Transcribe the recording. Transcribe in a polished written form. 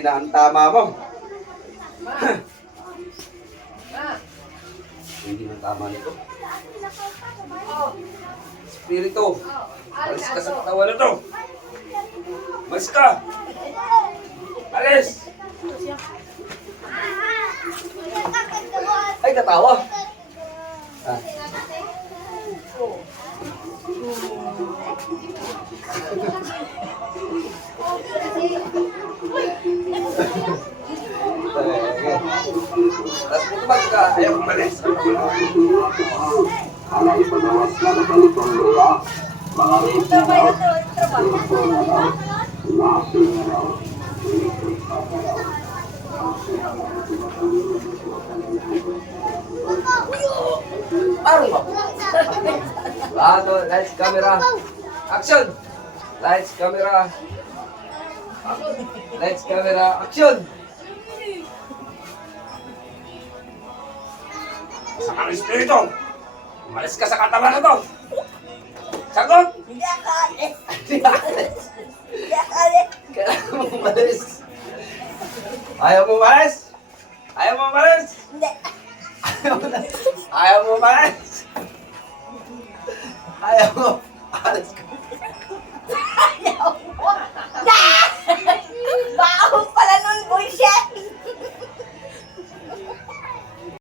Hindi na ang tama mo. Hindi na tama nito. Espiritu, alis ka sa katawan na to. Alis ka! Alis! Ay, katawa. Ah. Tapos putubag ka, ayaw umalis. Parang ba? Bago, lights, camera. Action! Lights, camera. Lights, camera. Action! Sa kang espiritu! Umalis ka sa katawan na to! Sagot! Hindi ako alis. Hindi alis! Hindi ako alis. Kailangan mo umalis! Ayaw mo umalis? Ayaw mo umalis? Hindi. Ayaw mo umalis? Ayaw mo